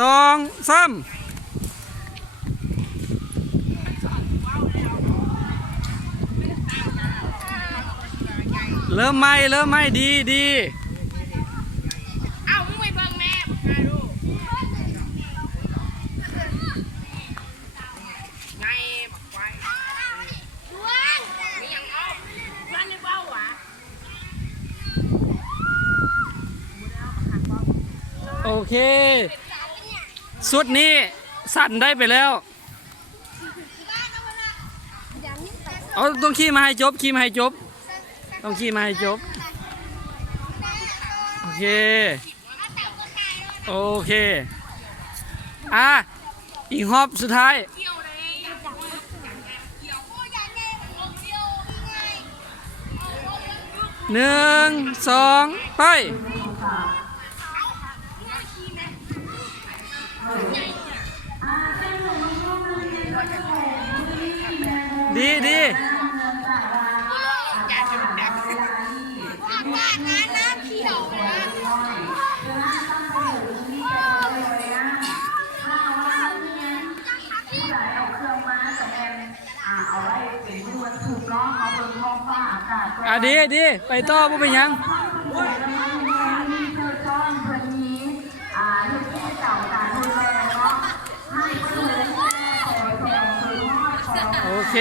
สองสามเริ่มไหมดีเอ้ามึงไปเบิ่งแม่มาดูไงบักไฟนี่ยังเอามันนึกว่าหวะโอเคสุดนี้สั่นได้ไปแล้วเอาต้องขี่มาให้จบต้องขี่มาให้จบโอเคอีกรอบสุดท้ายหนึ่งสองไปดีดีไปต่อบ่เป็นยังโอเค